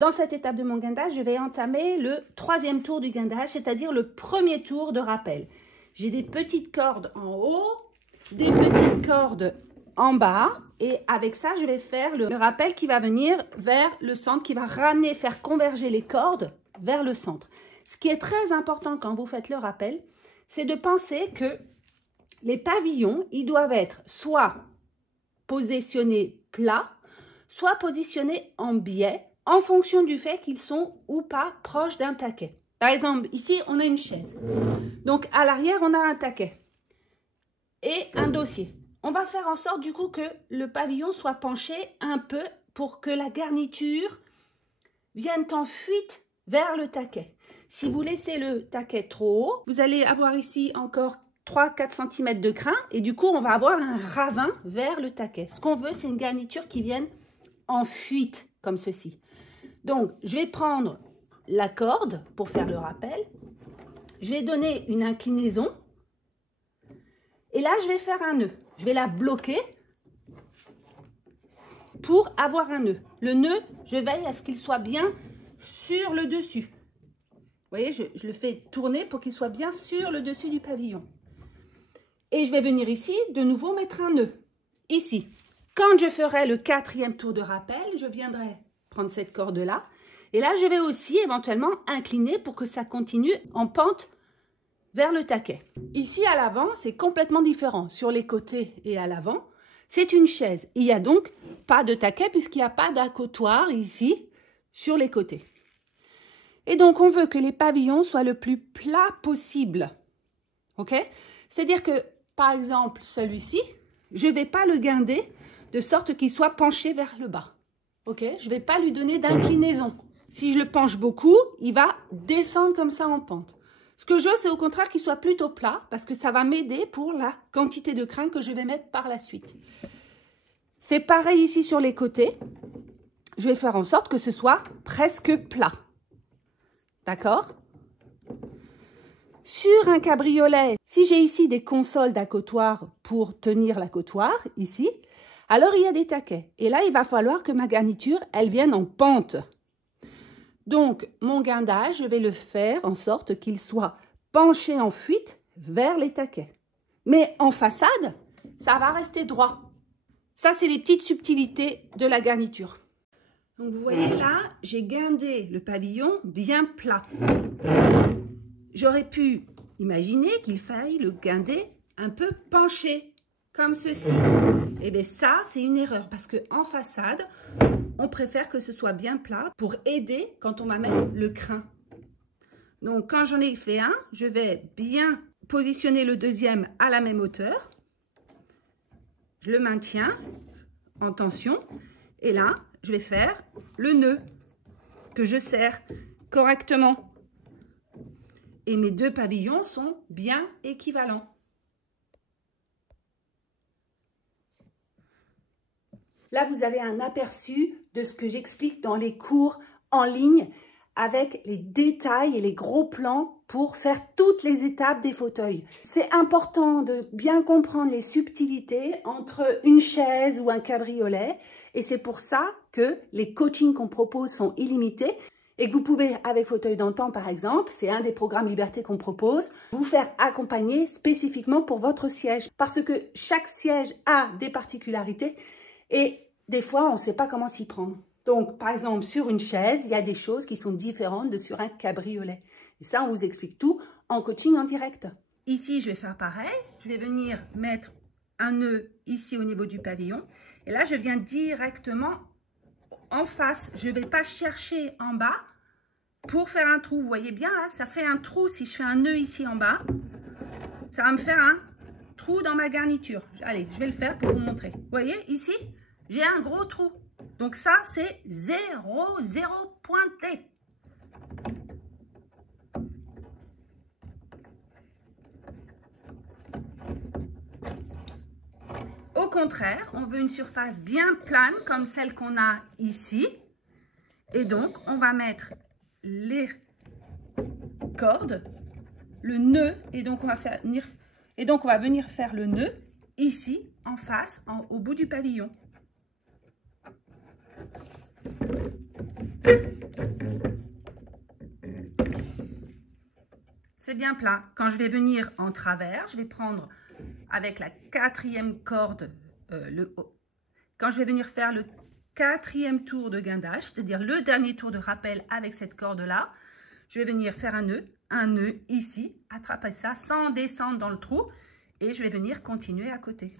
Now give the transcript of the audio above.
Dans cette étape de mon guindage, je vais entamer le troisième tour du guindage, c'est-à-dire le premier tour de rappel. J'ai des petites cordes en haut, des petites cordes en bas, et avec ça, je vais faire le rappel qui va venir vers le centre, qui va ramener, faire converger les cordes vers le centre. Ce qui est très important quand vous faites le rappel, c'est de penser que les pavillons, ils doivent être soit positionnés plats, soit positionnés en biais, en fonction du fait qu'ils sont ou pas proches d'un taquet. Par exemple, ici, on a une chaise. Donc, à l'arrière, on a un taquet et un dossier. On va faire en sorte, du coup, que le pavillon soit penché un peu pour que la garniture vienne en fuite vers le taquet. Si vous laissez le taquet trop haut, vous allez avoir ici encore 3-4 cm de crin et du coup, on va avoir un ravin vers le taquet. Ce qu'on veut, c'est une garniture qui vienne en fuite, comme ceci. Donc, je vais prendre la corde pour faire le rappel. Je vais donner une inclinaison. Et là, je vais faire un nœud. Je vais la bloquer pour avoir un nœud. Le nœud, je veille à ce qu'il soit bien sur le dessus. Vous voyez, je le fais tourner pour qu'il soit bien sur le dessus du pavillon. Et je vais venir ici, de nouveau, mettre un nœud. Ici. Quand je ferai le quatrième tour de rappel, je viendrai prendre cette corde-là. Et là, je vais aussi éventuellement incliner pour que ça continue en pente vers le taquet. Ici, à l'avant, c'est complètement différent. Sur les côtés et à l'avant, c'est une chaise. Il n'y a donc pas de taquet puisqu'il n'y a pas d'accotoir ici sur les côtés. Et donc, on veut que les pavillons soient le plus plat possible. OK? C'est-à-dire que, par exemple, celui-ci, je ne vais pas le guinder de sorte qu'il soit penché vers le bas. OK? Je ne vais pas lui donner d'inclinaison. Si je le penche beaucoup, il va descendre comme ça en pente. Ce que je veux, c'est au contraire qu'il soit plutôt plat parce que ça va m'aider pour la quantité de crin que je vais mettre par la suite. C'est pareil ici sur les côtés. Je vais faire en sorte que ce soit presque plat. D'accord? Sur un cabriolet, si j'ai ici des consoles d'accotoir pour tenir l'accotoir, ici, alors il y a des taquets. Et là, il va falloir que ma garniture, elle vienne en pente. Donc, mon guindage, je vais le faire en sorte qu'il soit penché en fuite vers les taquets. Mais en façade, ça va rester droit. Ça, c'est les petites subtilités de la garniture. Donc, vous voyez là, j'ai guindé le pavillon bien plat. J'aurais pu imaginer qu'il faille le guinder un peu penché, comme ceci. Et bien ça, c'est une erreur parce qu'en façade, on préfère que ce soit bien plat pour aider quand on va mettre le crin. Donc, quand j'en ai fait un, je vais bien positionner le deuxième à la même hauteur. Je le maintiens en tension. Et là, je vais faire le nœud que je serre correctement. Et mes deux pavillons sont bien équivalents. Là, vous avez un aperçu de ce que j'explique dans les cours en ligne avec les détails et les gros plans pour faire toutes les étapes des fauteuils. C'est important de bien comprendre les subtilités entre une chaise ou un cabriolet et c'est pour ça que les coachings qu'on propose sont illimités et que vous pouvez, avec Fauteuil d'Antan par exemple, c'est un des programmes Liberté qu'on propose, vous faire accompagner spécifiquement pour votre siège parce que chaque siège a des particularités et des fois, on ne sait pas comment s'y prendre. Donc, par exemple, sur une chaise, il y a des choses qui sont différentes de sur un cabriolet. Et ça, on vous explique tout en coaching en direct. Ici, je vais faire pareil. Je vais venir mettre un nœud ici au niveau du pavillon. Et là, je viens directement en face. Je ne vais pas chercher en bas pour faire un trou. Vous voyez bien, là, ça fait un trou. Si je fais un nœud ici en bas, ça va me faire un trou dans ma garniture. Allez, je vais le faire pour vous montrer. Vous voyez, ici, j'ai un gros trou. Donc ça, c'est 0 pointé. Au contraire, on veut une surface bien plane comme celle qu'on a ici. Et donc, on va mettre les cordes, le nœud, et donc on va venir faire le nœud ici, en face, au bout du pavillon. c'est bien plat. Quand je vais venir en travers, je vais prendre avec la 4e corde le haut. Quand je vais venir faire le 4e tour de guindage, c'est-à-dire le dernier tour de rappel avec cette corde-là, je vais venir faire un nœud ici, attraper ça sans descendre dans le trou et je vais venir continuer à côté.